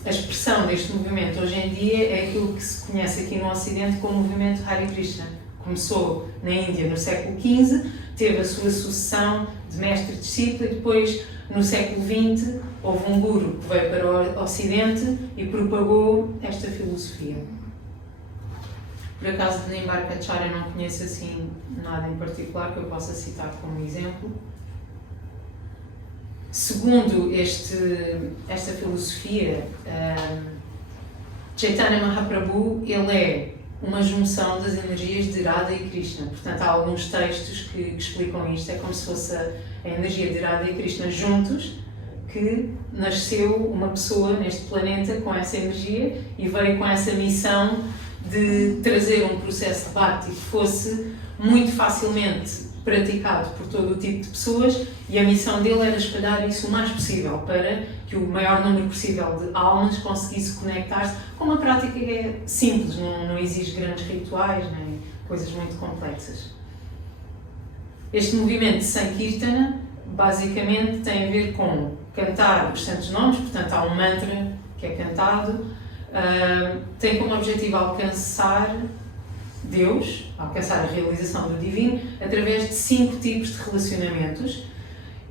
A expressão deste movimento hoje em dia é aquilo que se conhece aqui no Ocidente como o movimento Hare Krishna. Começou na Índia no século XV, teve a sua sucessão de mestre-discípulo e depois, no século XX, houve um guru que veio para o Ocidente e propagou esta filosofia. Por acaso, de Nimbarkacharya não conheço assim nada em particular que eu possa citar como exemplo. Segundo esta filosofia, Chaitanya Mahaprabhu, ele é uma junção das energias de Radha e Krishna. Portanto, há alguns textos que explicam isto. É como se fosse a energia de Radha e Krishna juntos, que nasceu uma pessoa neste planeta com essa energia e veio com essa missão de trazer um processo de bhakti que fosse muito facilmente praticado por todo o tipo de pessoas, e a missão dele era espalhar isso o mais possível para que o maior número possível de almas conseguisse conectar-se com uma prática que é simples, não exige grandes rituais nem coisas muito complexas. Este movimento de Sankirtana basicamente tem a ver com cantar os santos nomes, portanto há um mantra que é cantado, tem como objetivo alcançar Deus, alcançar a realização do divino, através de 5 tipos de relacionamentos,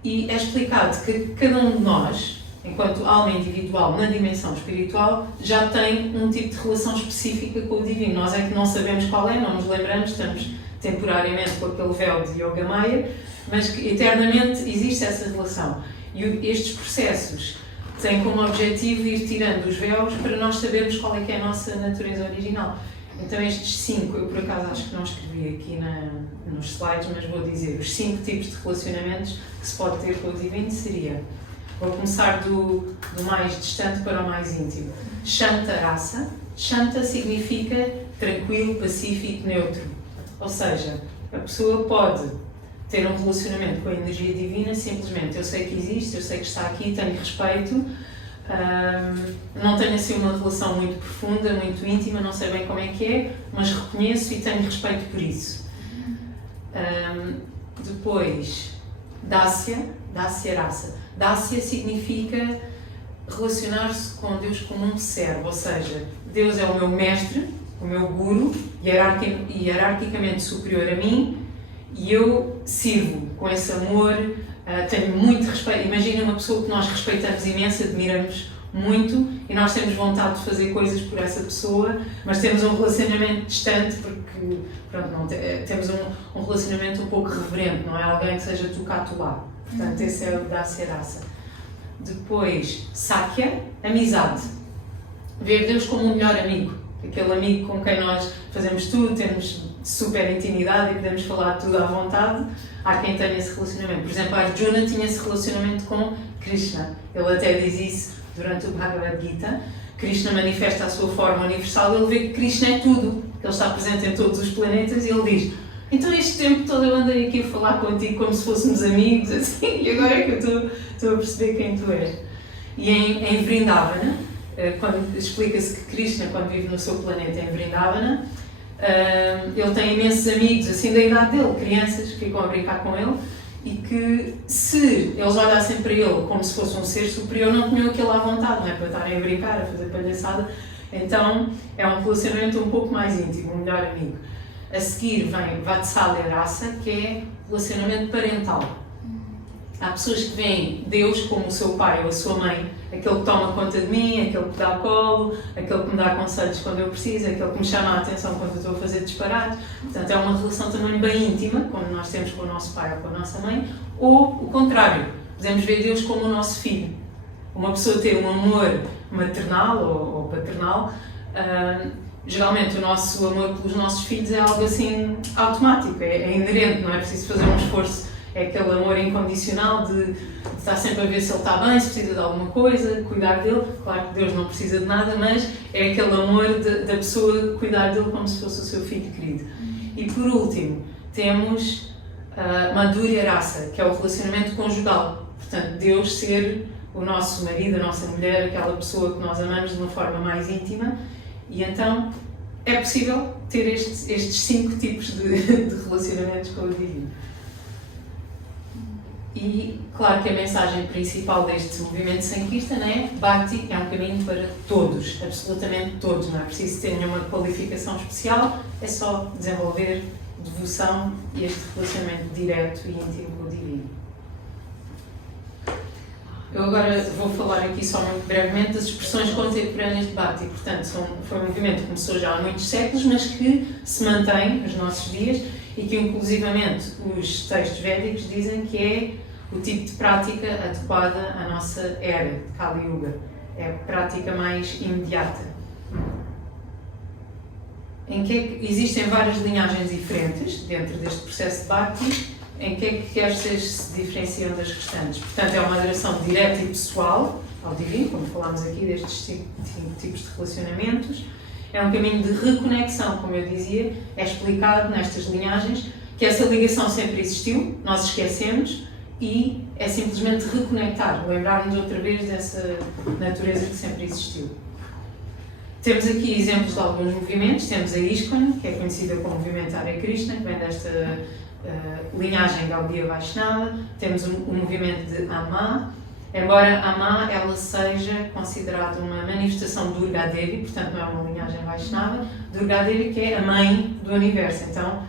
e é explicado que cada um de nós, enquanto alma individual na dimensão espiritual, já tem um tipo de relação específica com o divino. Nós é que não sabemos qual é, não nos lembramos, estamos temporariamente com aquele véu de Yoga Maya, mas que eternamente existe essa relação. E estes processos têm como objetivo ir tirando os véus para nós sabermos qual é que é a nossa natureza original. Então estes 5, eu por acaso acho que não escrevi aqui nos slides, mas vou dizer, os 5 tipos de relacionamentos que se pode ter com o divino seria, vou começar do mais distante para o mais íntimo. Shanta Rasa. Shanta significa tranquilo, pacífico, neutro. Ou seja, a pessoa pode ter um relacionamento com a energia divina simplesmente, eu sei que existe, eu sei que está aqui, tenho respeito, não tenho assim uma relação muito profunda, muito íntima, não sei bem como é que é, mas reconheço e tenho respeito por isso. Depois, Dasya Rasa. Dasya significa relacionar-se com Deus como um servo, ou seja, Deus é o meu mestre, o meu guru, hierarquicamente superior a mim, e eu sirvo com esse amor tenho muito respeito. Imagina uma pessoa que nós respeitamos imenso, admiramos muito e nós temos vontade de fazer coisas por essa pessoa, mas temos um relacionamento distante porque, pronto, não temos um relacionamento um pouco reverente, não é alguém que seja tu cá, tu lá. Portanto, esse é o Dasya Rasa. Depois, Sakya, amizade. Ver Deus como um melhor amigo. Aquele amigo com quem nós fazemos tudo, temos super intimidade e podemos falar tudo à vontade. Há quem tenha esse relacionamento. Por exemplo, Arjuna tinha esse relacionamento com Krishna. Ele até diz isso durante o Bhagavad Gita. Krishna manifesta a sua forma universal, ele vê que Krishna é tudo. Ele está presente em todos os planetas e ele diz: então este tempo todo eu andei aqui a falar contigo como se fôssemos amigos, assim, e agora é que eu estou a perceber quem tu és. E em Vrindavana, quando explica-se que Krishna, quando vive no seu planeta em Vrindavana, ele tem imensos amigos, assim da idade dele, crianças que ficam a brincar com ele, e que se eles olhassem para ele como se fosse um ser superior, não tinham aquilo à vontade, não é? Para estarem a brincar, a fazer palhaçada. Então é um relacionamento um pouco mais íntimo, um melhor amigo. A seguir vem Vatsalya Rasa, que é relacionamento parental. Há pessoas que veem Deus como o seu pai ou a sua mãe, aquele que toma conta de mim, aquele que dá colo, aquele que me dá conselhos quando eu preciso, aquele que me chama a atenção quando eu estou a fazer disparates. Portanto, é uma relação também bem íntima, como nós temos com o nosso pai ou com a nossa mãe, ou o contrário, podemos ver Deus como o nosso filho. Uma pessoa ter um amor maternal ou paternal, geralmente o nosso amor pelos nossos filhos é algo assim automático, é inerente, não é preciso fazer um esforço. É aquele amor incondicional de estar sempre a ver se ele está bem, se precisa de alguma coisa, cuidar dele. Claro que Deus não precisa de nada, mas é aquele amor da pessoa cuidar dele como se fosse o seu filho querido. E por último, temos Madhurya Rasa, que é o relacionamento conjugal. Portanto, Deus ser o nosso marido, a nossa mulher, aquela pessoa que nós amamos de uma forma mais íntima. E então é possível ter estes 5 tipos de relacionamentos com o divino. E claro que a mensagem principal deste movimento Sankirtana é Bhakti é um caminho para todos, absolutamente todos, não é preciso ter nenhuma qualificação especial, é só desenvolver devoção e este relacionamento direto e íntimo com o divino. Eu agora vou falar aqui só muito brevemente das expressões contemporâneas de Bhakti. Portanto, foi um movimento que começou já há muitos séculos, mas que se mantém nos nossos dias e que inclusivamente os textos védicos dizem que é o tipo de prática adequada à nossa era de Kali Yuga. É a prática mais imediata. Em que existem várias linhagens diferentes dentro deste processo de Bhakti, em que é que estas se diferenciam das restantes. Portanto, é uma adoração direta e pessoal ao divino, como falámos aqui destes 5 tipos de relacionamentos. É um caminho de reconexão, como eu dizia, é explicado nestas linhagens que essa ligação sempre existiu, nós esquecemos, e é simplesmente reconectar, lembrar-nos outra vez dessa natureza que sempre existiu. Temos aqui exemplos de alguns movimentos. Temos a ISKCON, que é conhecida como movimento Hare Krishna, que vem desta linhagem Gaudiya Vaishnava. Temos o movimento de Ama. Embora Ama ela seja considerada uma manifestação de Durga Devi, portanto não é uma linhagem Vaishnava, Durga Devi que é a mãe do universo. Então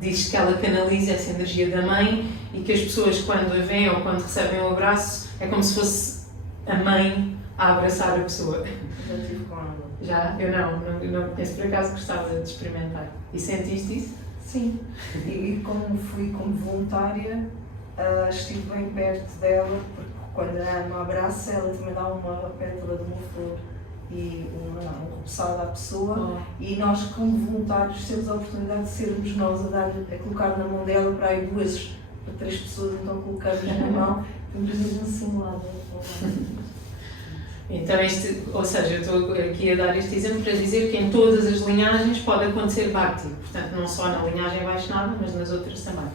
diz que ela canaliza essa energia da mãe e que as pessoas quando a veem ou quando recebem o abraço é como se fosse a mãe a abraçar a pessoa. Já tive com ela. Já? Eu não conheço, por acaso gostava de experimentar. E sentiste isso? Sim. E como fui como voluntária, estive bem perto dela, porque quando a Ama abraça, ela também dá uma pétala de uma flor e um repousado à pessoa. E nós, como voluntários, temos a oportunidade de sermos nós a colocar na mão dela para aí 2 para 3 pessoas, então colocamos na mão e fazemos um simulado. Então, ou seja, eu estou aqui a dar este exemplo para dizer que em todas as linhagens pode acontecer Bhakti. Portanto, não só na linhagem Vaishnava, mas nas outras também.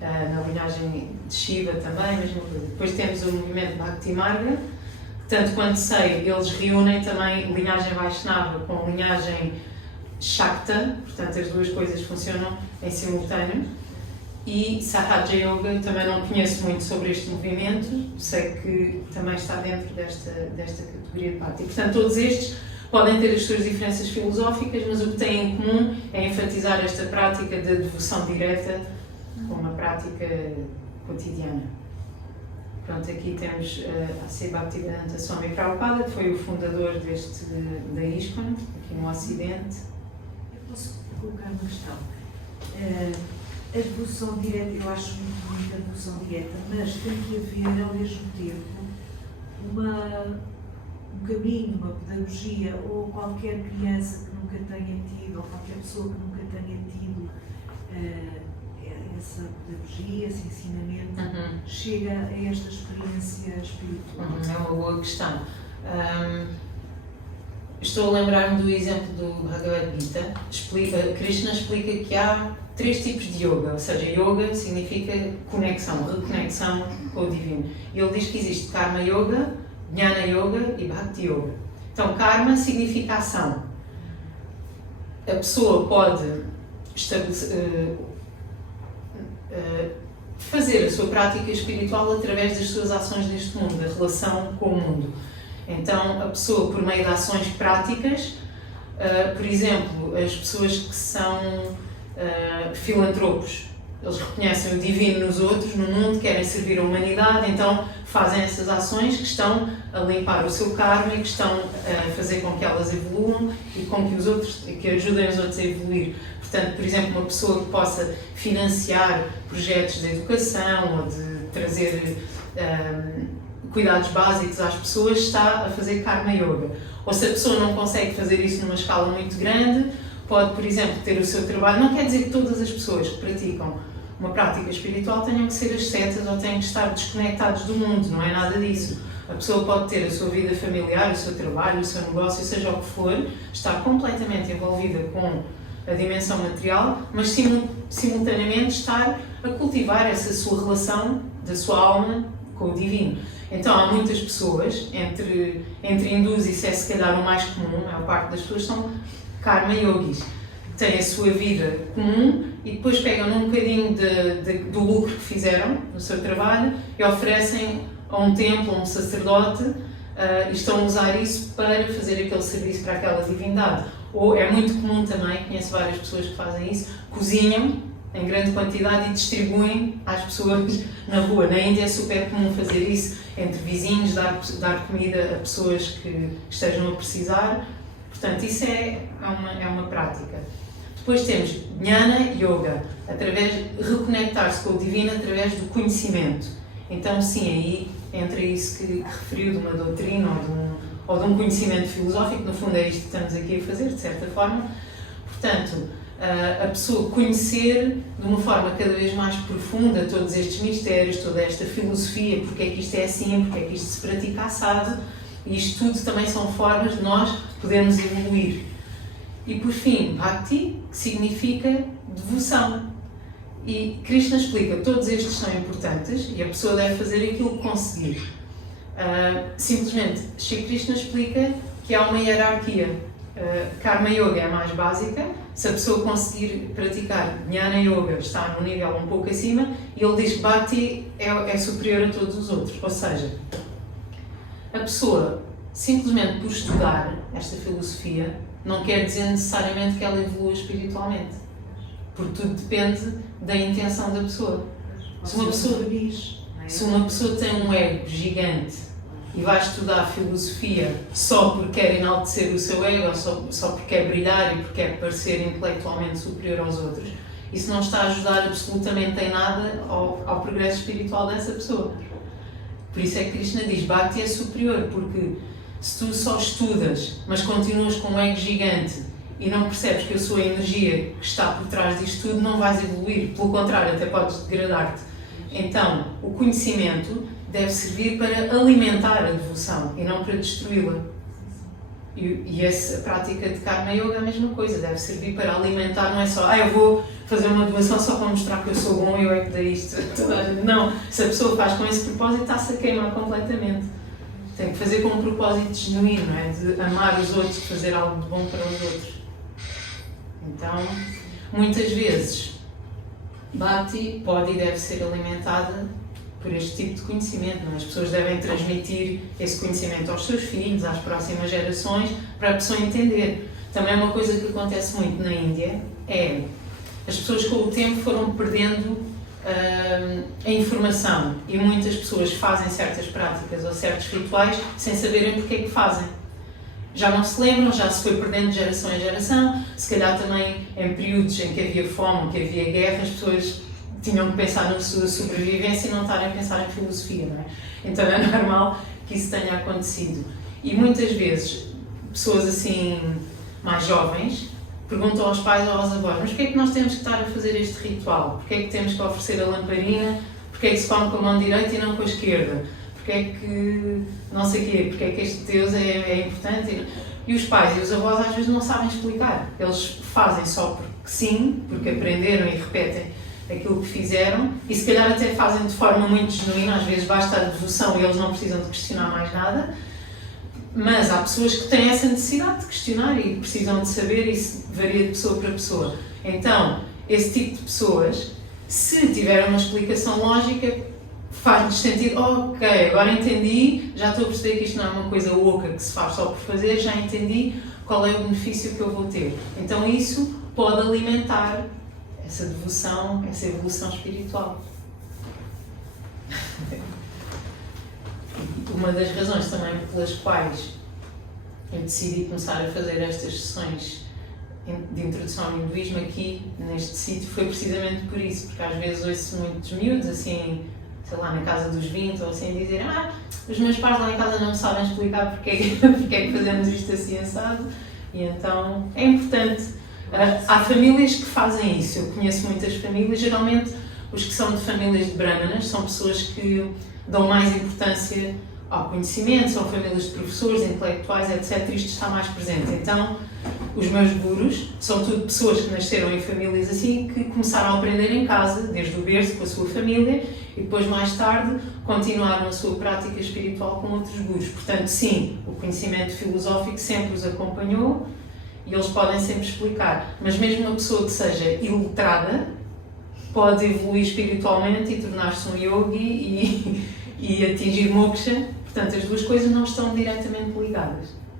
Na linhagem de Shiva também, mesma coisa. Depois temos o movimento Bhakti Marga, que tanto quanto sei, eles reúnem também linhagem Vaishnava com linhagem Shakta, portanto as duas coisas funcionam em simultâneo. E Sahaja Yoga, também não conheço muito sobre este movimento, sei que também está dentro desta categoria de Bhakti. Portanto, todos estes podem ter as suas diferenças filosóficas, mas o que têm em comum é enfatizar esta prática de devoção direta como uma prática cotidiana. Pronto, aqui temos a Sri Bhaktivedanta Swami Prabhupada, que foi o fundador da ISKCON, aqui no Ocidente. Eu posso colocar uma questão. A devoção direta, eu acho muito bonita a devoção direta, mas tem que haver, ao mesmo tempo, um caminho, uma pedagogia, ou qualquer criança que nunca tenha tido, ou qualquer pessoa que nunca tenha tido essa pedagogia, esse ensinamento, chega a esta experiência espiritual. É uma boa questão. Estou a lembrar-me do exemplo do Bhagavad Gita. Krishna explica que há 3 tipos de yoga, ou seja, yoga significa conexão, reconexão com o divino. E ele diz que existe Karma Yoga, Jnana Yoga e Bhakti Yoga. Então, Karma significa ação. A pessoa pode fazer a sua prática espiritual através das suas ações neste mundo, da relação com o mundo. Então, a pessoa, por meio de ações práticas, por exemplo, as pessoas que são filantropos, eles reconhecem o divino nos outros, no mundo, querem servir a humanidade, então fazem essas ações que estão a limpar o seu karma e que estão a fazer com que elas evoluam e com que os outros, que ajudem os outros a evoluir. Portanto, por exemplo, uma pessoa que possa financiar projetos de educação ou de trazer cuidados básicos às pessoas, está a fazer Karma Yoga. Ou se a pessoa não consegue fazer isso numa escala muito grande, pode, por exemplo, ter o seu trabalho. Não quer dizer que todas as pessoas que praticam uma prática espiritual tenham que ser ascetas ou tenham que estar desconectados do mundo, não é nada disso. A pessoa pode ter a sua vida familiar, o seu trabalho, o seu negócio, seja o que for, estar completamente envolvida com a dimensão material, mas simultaneamente estar a cultivar essa sua relação da sua alma com o divino. Então há muitas pessoas, entre hindus, isso é se calhar o mais comum, a maior parte das pessoas são karma yogis, têm a sua vida comum e depois pegam num bocadinho do lucro que fizeram no seu trabalho e oferecem a um templo, a um sacerdote, e estão a usar isso para fazer aquele serviço para aquela divindade. Ou é muito comum também, conheço várias pessoas que fazem isso, cozinham em grande quantidade e distribuem às pessoas na rua. Na Índia é super comum fazer isso, entre vizinhos, dar comida a pessoas que estejam a precisar. Portanto, isso é uma prática. Depois temos Jnana Yoga, reconectar-se com o divino através do conhecimento. Então, sim, aí entra isso que referiu de uma doutrina ou de um conhecimento filosófico, no fundo é isto que estamos aqui a fazer, de certa forma. Portanto, a pessoa conhecer de uma forma cada vez mais profunda todos estes mistérios, toda esta filosofia, porque é que isto é assim, porque é que isto se pratica assado, e isto tudo também são formas de nós podermos evoluir. E por fim, Bhakti, que significa devoção. E Krishna explica que todos estes são importantes e a pessoa deve fazer aquilo que conseguir. Simplesmente, Shri Krishna explica que há uma hierarquia. Karma Yoga é a mais básica. Se a pessoa conseguir praticar Jnana Yoga, está num nível um pouco acima, e ele diz que Bhakti é superior a todos os outros. Ou seja, a pessoa, simplesmente por estudar esta filosofia, não quer dizer necessariamente que ela evolua espiritualmente. Porque tudo depende da intenção da pessoa. Se uma pessoa tem um ego gigante e vai estudar filosofia só porque quer enaltecer o seu ego, ou só porque quer brilhar e porque quer parecer intelectualmente superior aos outros, isso não está a ajudar absolutamente em nada ao progresso espiritual dessa pessoa. Por isso é que Krishna diz, Bhakti é superior, porque se tu só estudas, mas continuas com um ego gigante e não percebes que a sua energia que está por trás disto tudo, não vais evoluir. Pelo contrário, até podes degradar-te. Então, o conhecimento deve servir para alimentar a devoção e não para destruí-la. E a prática de Karma Yoga é a mesma coisa, deve servir para alimentar, não é só, eu vou fazer uma doação só para mostrar que eu sou bom e eu é que dei isto. Não, se a pessoa faz com esse propósito, está-se a queimar completamente. Tem que fazer com um propósito genuíno, não é? De amar os outros, de fazer algo de bom para os outros. Então, muitas vezes, Bhakti pode e deve ser alimentada por este tipo de conhecimento. Não é? As pessoas devem transmitir esse conhecimento aos seus filhos, às próximas gerações, para a pessoa entender. Também uma coisa que acontece muito na Índia é as pessoas com o tempo foram perdendo a informação, e muitas pessoas fazem certas práticas ou certos rituais sem saberem porque é que fazem. Já não se lembram, já se foi perdendo de geração em geração, se calhar também em períodos em que havia fome, que havia guerra, as pessoas tinham que pensar na sua sobrevivência e não estarem a pensar em filosofia, não é? Então é normal que isso tenha acontecido. E muitas vezes, pessoas assim, mais jovens, perguntam aos pais ou aos avós: mas porquê é que nós temos que estar a fazer este ritual? Porquê é que temos que oferecer a lamparina? Porquê é que se come com a mão direita e não com a esquerda? Porquê é que não sei o quê? Porquê é que este Deus é importante? E os pais e os avós às vezes não sabem explicar. Eles fazem só porque sim, porque aprenderam e repetem aquilo que fizeram, e se calhar até fazem de forma muito genuína, às vezes basta a devoção e eles não precisam de questionar mais nada. Mas há pessoas que têm essa necessidade de questionar e precisam de saber, e isso varia de pessoa para pessoa. Então, esse tipo de pessoas, se tiver uma explicação lógica, faz-lhes sentido: ok, agora entendi, já estou a perceber que isto não é uma coisa oca que se faz só por fazer, já entendi qual é o benefício que eu vou ter. Então isso pode alimentar essa devoção, essa evolução espiritual. Uma das razões também pelas quais eu decidi começar a fazer estas sessões de introdução ao hinduísmo aqui, neste sítio, foi precisamente por isso, porque às vezes ouço muitos miúdos, assim, sei lá, na casa dos 20 ou assim, dizer: os meus pais lá em casa não sabem explicar porque é que fazemos isto assim assado, e então é importante. Há famílias que fazem isso, eu conheço muitas famílias, geralmente os que são de famílias de brahmanas são pessoas que dão mais importância ao conhecimento, são famílias de professores, intelectuais, etc. Isto está mais presente. Então, os meus gurus são tudo pessoas que nasceram em famílias assim, que começaram a aprender em casa, desde o berço, com a sua família, e depois, mais tarde, continuaram a sua prática espiritual com outros gurus. Portanto, sim, o conhecimento filosófico sempre os acompanhou e eles podem sempre explicar. Mas mesmo uma pessoa que seja iletrada pode evoluir espiritualmente e tornar-se um yogi e atingir moksha. Portanto, as duas coisas não estão diretamente ligadas.